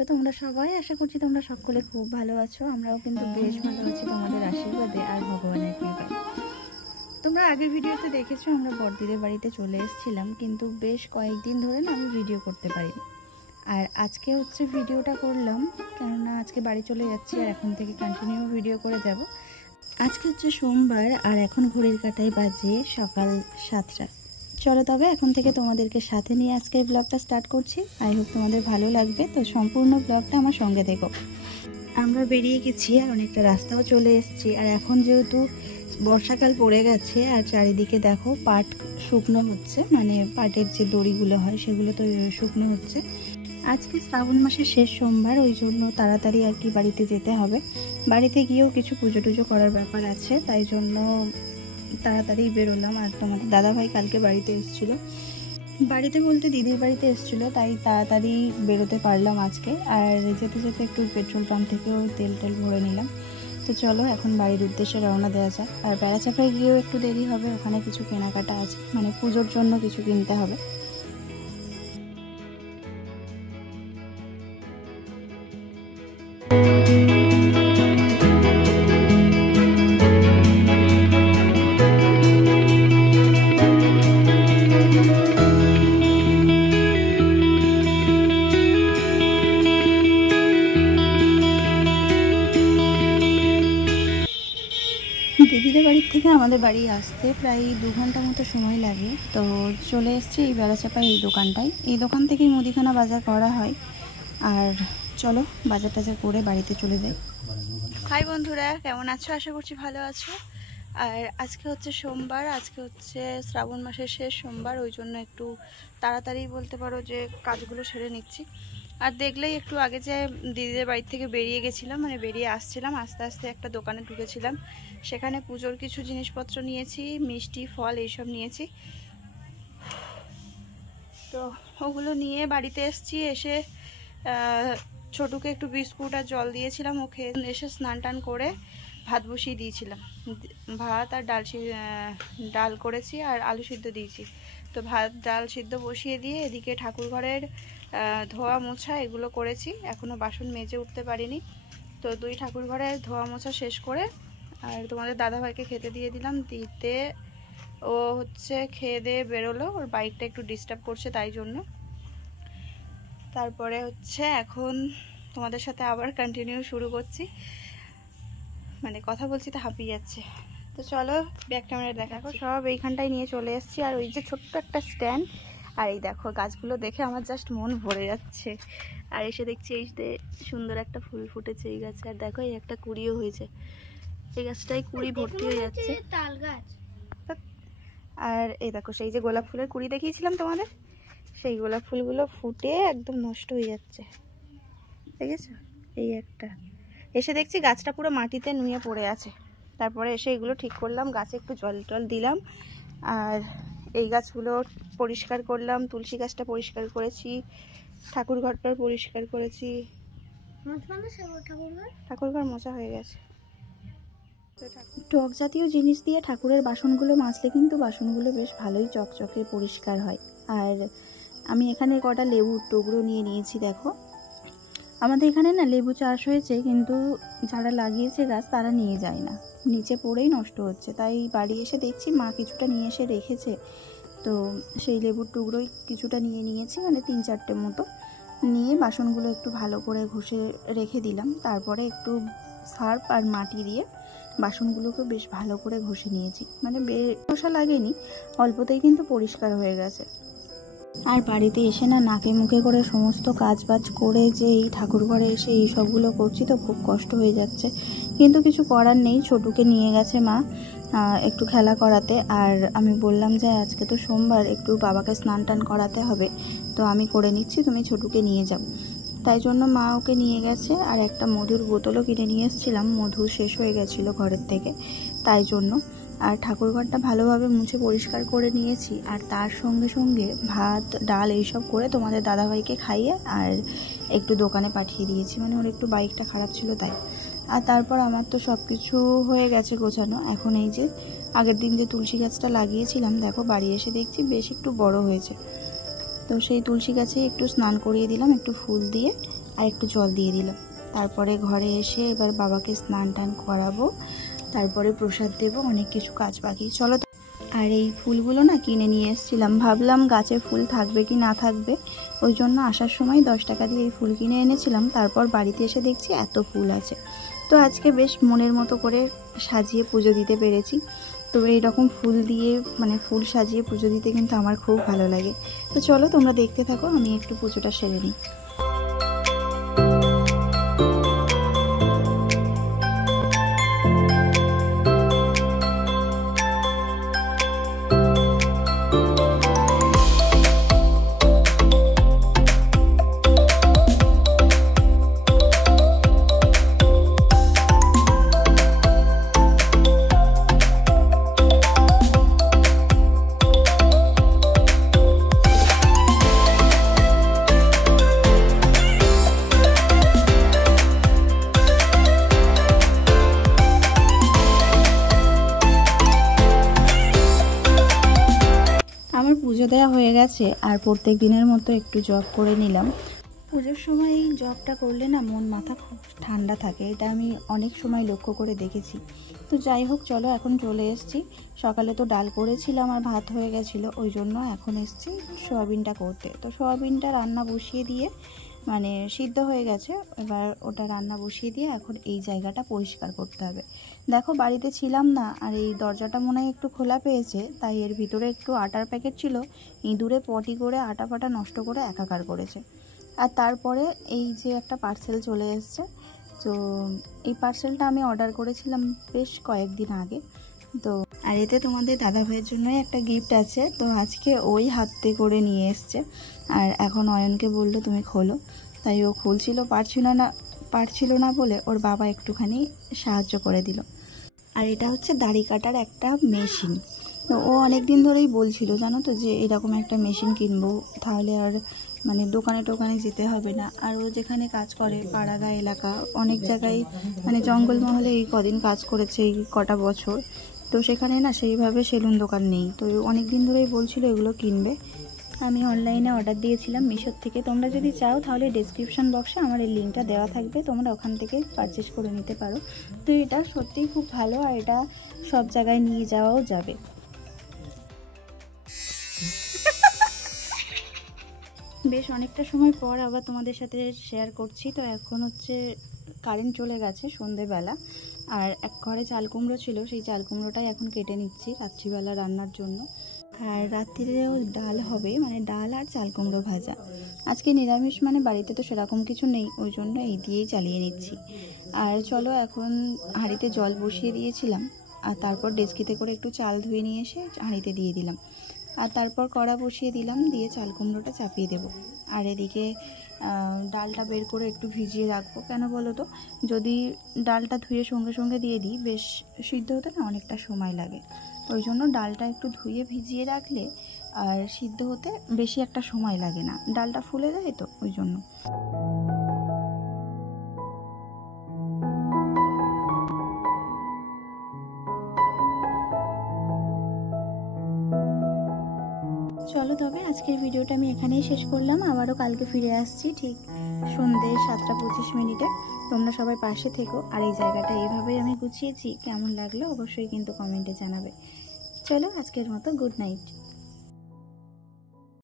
আছো তোমরা সবাই? আশা করছি তোমরা সকলে খুব ভালো আছো। আমরাও কিন্তু বেশ ভালো আছি তোমাদের আশীর্বাদে আর ভগবানের কৃপায়। তোমরা আগের ভিডিওতে দেখেছো আমরা বড়দিদের বাড়িতে চলে এসেছিলাম, কিন্তু বেশ কয়েকদিন ধরে না আমি ভিডিও করতে পারিনি। আর আজকে হচ্ছে ভিডিওটা করলাম, কেননা আজকে বাড়ি চলে যাচ্ছি আর এখন থেকে কন্টিনিউ ভিডিও করে যাব। আজকে হচ্ছে সোমবার আর এখন ঘড়ির কাঁটায় বাজে সকাল 7টা। চলো তবে এখন থেকে তোমাদেরকে সাথে নিয়ে আজকের ব্লগটা স্টার্ট করছি। আই হোপ তোমাদের ভালো লাগবে, তো সম্পূর্ণ ব্লগটা আমার সঙ্গে দেখো। আমরা বেরিয়ে গেছি আর অনেকটা রাস্তাও চলে এসেছি। আর এখন যেহেতু বর্ষাকাল পড়ে গেছে আর চারিদিকে দেখো পাট শুকনো হচ্ছে, মানে পাটের যে দড়িগুলো হয় সেগুলো তো শুকনো হচ্ছে। আজকে শ্রাবণ মাসের শেষ সোমবার, ওই জন্য তাড়াতাড়ি আর কি বাড়িতে যেতে হবে। বাড়িতে গিয়েও কিছু পুজো টুজো করার ব্যাপার আছে, তাই জন্য তাড়াতাড়ি বেরোলাম। আর তোমাদের দাদাভাই কালকে বাড়িতে এসেছিলো, বাড়িতে বলতে দিদির বাড়িতে এসেছিলো, তাই তাড়াতাড়ি বেরোতে পারলাম আজকে। আর যেতে যেতে একটু পেট্রোল পাম্প থেকেও তেল ভরে নিলাম। তো চলো এখন বাড়ির উদ্দেশ্যে রওনা দেওয়া যাক। আর বেড়াচাপায় গিয়েও একটু দেরি হবে, ওখানে কিছু কেনাকাটা আছে, মানে পুজোর জন্য কিছু কিনতে হবে। দিদিদের বাড়ির থেকে আমাদের বাড়ি আসতে প্রায় 2 ঘন্টা মতো সময় লাগে। তো চলে এসেছি এই বেড়াচাপায় এই দোকানটায়। এই দোকান থেকেই মুদিখানা বাজার করা হয়। আর চলো বাজার টাজার করে বাড়িতে চলে যাই। হাই বন্ধুরা, কেমন আছো? আশা করছি ভালো আছো। আর আজকে হচ্ছে সোমবার, আজকে হচ্ছে শ্রাবণ মাসের শেষ সোমবার, ওই জন্য একটু তাড়াতাড়ি বলতে পারো যে কাজগুলো সেরে নিচ্ছি। আর দেখলেই একটু আগে যে দিদিদের বাড়ি থেকে বেরিয়ে গেছিলাম, মানে বেরিয়ে আসছিলাম, আস্তে আস্তে একটা দোকানে ঢুকেছিলাম। সেখানে পুজোর কিছু জিনিসপত্র নিয়েছি, মিষ্টি ফল এইসব নিয়েছি। তো ওগুলো নিয়ে বাড়িতে এসেছি। এসে ছোটুকে একটু বিস্কুট আর জল দিয়েছিলাম, ওকে এসে স্নান টান করে ভাত বসিয়ে দিয়েছিলাম। ভাত আর ডাল করেছি আর আলু সিদ্ধ দিয়েছি। তো ভাত ডাল সিদ্ধ বসিয়ে দিয়ে এদিকে ঠাকুর ঘরের ধোয়া মোছা এগুলো করেছি। এখনও বাসন মেজে উঠতে পারিনি। তো 2 ঠাকুর ঘরে ধোয়া মোছা শেষ করে আর তোমাদের দাদাভাইকে খেতে দিয়ে দিলাম। দিতে ও হচ্ছে খেয়ে দিয়ে বেরোলো, ওর বাইকটা একটু ডিস্টার্ব করছে তাই জন্য। তারপরে হচ্ছে এখন তোমাদের সাথে আবার কন্টিনিউ শুরু করছি, মানে কথা বলছি তো হাঁপিয়ে যাচ্ছে। তো চলো ব্যাক ক্যামেরা দেখো, সব এইখানটায় নিয়ে চলে এসেছি। আর ওই যে ছোট্ট একটা স্ট্যান্ড, আর এই দেখো গাছগুলো দেখে আমার জাস্ট মন ভরে যাচ্ছে। আর এসে দেখছি এই যে সুন্দর একটা ফুল ফুটেছে এই গাছে, আর দেখো এই একটা কুড়িও হয়েছে। এই গাছটাই কুড়ি ভর্তি হয়ে যাচ্ছে, তাল গাছ। আর এই দেখো সেই যে গোলাপ ফুলের কুড়ি দেখিয়েছিলাম তোমাদের, সেই গোলাপ ফুলগুলো ফুটে একদম নষ্ট হয়ে যাচ্ছে, দেখেছো? এই একটা এসে দেখছি গাছটা পুরো মাটিতে নুয়ে পড়ে আছে। তারপরে এসে এগুলো ঠিক করলাম, গাছে একটু জল টল দিলাম। আর এই গাছগুলো পরিষ্কার করলাম, তুলসী গাছটা পরিষ্কার করেছি, ঠাকুর ঘরটা পরিষ্কার করেছি। ঠাকুর ঘর মোছা হয়ে গেছে। টক জাতীয় জিনিস দিয়ে ঠাকুরের বাসনগুলো মাজলে কিন্তু বাসনগুলো বেশ ভালোই চকচকে পরিষ্কার হয়। আর আমি এখানে কটা লেবুর টুকরো নিয়ে নিয়েছি। দেখো আমাদের এখানে না লেবু চাষ হয়েছে, কিন্তু যারা লাগিয়েছে গাছ তারা নিয়ে যায় না, নিচে পড়েই নষ্ট হচ্ছে। তাই বাড়ি এসে দেখছি মা কিছুটা নিয়ে এসে রেখেছে, তো সেই লেবুর টুকরোই কিছুটা নিয়ে নিয়েছি, মানে 3-4টে মতো নিয়ে বাসনগুলো একটু ভালো করে ঘষে রেখে দিলাম। তারপরে একটু সার্ফ আর মাটি দিয়ে বাসনগুলোকে বেশ ভালো করে ঘষে নিয়েছি, মানে ঘষা লাগেনি, অল্পতেই কিন্তু পরিষ্কার হয়ে গেছে। আর বাড়িতে এসে না নাকে মুখে করে সমস্ত কাজ বাজ করে যে এই ঠাকুর ঘরে এসে এই সবগুলো করছি, তো খুব কষ্ট হয়ে যাচ্ছে। কিন্তু কিছু করার নেই, ছোটুকে নিয়ে গেছে মা একটু খেলা করাতে। আর আমি বললাম যে আজকে তো সোমবার, একটু বাবাকে স্নান টান করাতে হবে, তো আমি করে নিচ্ছি, তুমি ছোটুকে নিয়ে যাও। তাই জন্য মা ওকে নিয়ে গেছে। আর একটা মধুর বোতলও কিনে নিয়ে এসেছিলাম, মধু শেষ হয়ে গেছিলো ঘরের থেকে, তাই জন্য। আর ঠাকুরঘরটা ভালোভাবে মুছে পরিষ্কার করে নিয়েছি। আর তার সঙ্গে সঙ্গে ভাত ডাল এইসব করে তোমাদের দাদাভাইকে খাইয়ে আর একটু দোকানে পাঠিয়ে দিয়েছি, মানে ওর একটু বাইকটা খারাপ ছিল তাই। আর তারপর আমার তো সব কিছু হয়ে গেছে গোছানো। এখন এই যে আগের দিন যে তুলসী গাছটা লাগিয়েছিলাম, দেখো বাড়ি এসে দেখছি বেশ একটু বড় হয়েছে। তো সেই তুলসী গাছে একটু স্নান করিয়ে দিলাম একটু ফুল দিয়ে। আর একটু জল দিয়ে দিলাম। তারপরে ঘরে এসে এবার বাবাকে স্নান টান করাবো, তারপরে প্রসাদ দেবো, অনেক কিছু কাজ বাকি। চলো। আর এই ফুলগুলো না কিনে নিয়ে এসেছিলাম, ভাবলাম গাছে ফুল থাকবে কি না থাকবে, ওই জন্য আসার সময় 10 টাকা দিয়ে এই ফুল কিনে এনেছিলাম। তারপর বাড়িতে এসে দেখছি এত ফুল আছে। তো আজকে বেশ মনের মতো করে সাজিয়ে পুজো দিতে পেরেছি। তো এইরকম ফুল দিয়ে মানে ফুল সাজিয়ে পুজো দিতে কিন্তু আমার খুব ভালো লাগে। তো চলো তোমরা দেখতে থাকো, আমি একটু পুজোটা সেরে নিই। আমার পুজো দেওয়া হয়ে গেছে, আর প্রত্যেক দিনের মতো একটু জপ করে নিলাম। পুজোর সময় এই জপটা করলে না মন মাথা খুব ঠান্ডা থাকে, এটা আমি অনেক সময় লক্ষ্য করে দেখেছি। তো যাই হোক, চলো এখন চলে এসেছি। সকালে তো ডাল করেছিলাম আর ভাত হয়ে গেছিলো, ওই জন্য এখন এসেছি সোয়াবিনটা করতে। তো সোয়াবিনটা রান্না বসিয়ে দিয়ে মানে সিদ্ধ হয়ে গেছে, এবার ওটা রান্না বসিয়ে দিয়ে এখন এই জায়গাটা পরিষ্কার করতে হবে। দেখো বাড়িতে ছিলাম না, আর এই দরজাটা মনে হয় একটু খোলা পেয়েছে, তাই এর ভিতরে একটু আটার প্যাকেট ছিল, ইঁদুরে পটি করে আটা ফাটা নষ্ট করে একাকার করেছে। আর তারপরে এই যে একটা পার্সেল চলে এসছে। তো এই পার্সেলটা আমি অর্ডার করেছিলাম বেশ কয়েকদিন আগে। তো আর এতে তোমাদের দাদা ভাইয়ের জন্যই একটা গিফট আছে। তো আজকে ওই হাতে করে নিয়ে এসছে, আর এখন অয়নকে বললো তুমি খোলো, তাই ও পারছিল না বলে ওর বাবা একটুখানি সাহায্য করে দিল। আর এটা হচ্ছে দাড়ি কাটার একটা মেশিন। তো ও অনেক দিন ধরেই বলছিল জানো তো, যে এরকম একটা মেশিন কিনবো, তাহলে আর মানে দোকানে টোকানে যেতে হবে না। আর ও যেখানে কাজ করে পাড়াগা এলাকা, অনেক জায়গায় মানে জঙ্গলমহলে এই কদিন কাজ করেছে এই কটা বছর, তো সেখানে না সেইভাবে সেলুন দোকান নেই। তো অনেক দিন ধরেই বলছিল এগুলো কিনবে। আমি অনলাইনে অর্ডার দিয়েছিলাম মিশোর থেকে। তোমরা যদি চাও তাহলে ডেসক্রিপশন বক্সে আমার এই লিঙ্কটা দেওয়া থাকবে, তোমরা ওখান থেকে পারচেস করে নিতে পারো। তো এটা সত্যিই খুব ভালো, আর এটা সব জায়গায় নিয়ে যাওয়াও যাবে। বেশ অনেকটা সময় পর আবার তোমাদের সাথে শেয়ার করছি। তো এখন হচ্ছে কারেন্ট চলে গেছে সন্ধেবেলা, আর এক ঘরে চাল কুমড়ো ছিল, সেই চাল কুমড়োটাই এখন কেটে নিচ্ছি রাত্রিবেলা রান্নার জন্য। আর রাত্রিরেও ডাল হবে, মানে ডাল আর চাল কুমড়ো ভাজা। আজকে নিরামিষ, মানে বাড়িতে তো সেরকম কিছু নেই, ওই জন্য এই দিয়েই চালিয়ে নিচ্ছি। আর চলো এখন হাঁড়িতে জল বসিয়ে দিয়েছিলাম, আর তারপর ডেচকিতে করে একটু চাল ধুয়ে নিয়ে এসে হাঁড়িতে দিয়ে দিলাম। আর তারপর কড়া বসিয়ে দিলাম, দিয়ে চাল কুমড়োটা চাপিয়ে দেবো। আর এদিকে ডালটা বের করে একটু ভিজিয়ে রাখবো। কেন বলো তো, যদি ডালটা ধুয়ে সঙ্গে সঙ্গে দিয়ে দিই বেশ সিদ্ধ হতে না অনেকটা সময় লাগে, ওই জন্য ডালটা একটু ধুয়ে ভিজিয়ে রাখলে আর সিদ্ধ হতে বেশি একটা সময় লাগে না, ডালটা ফুলে যায় তো ওই জন্য। চলো তবে আজকের ভিডিওটা আমি এখানেই শেষ করলাম। আবারও কালকে ফিরে আসছি ঠিক সন্ধ্যে 7:25। তোমরা সবাই পাশে থেকো, আর এই জায়গাটা এইভাবেই আমি গুছিয়েছি, কেমন লাগলো অবশ্যই কিন্তু কমেন্টে জানাবে। চলো আজকের মতো গুড নাইট।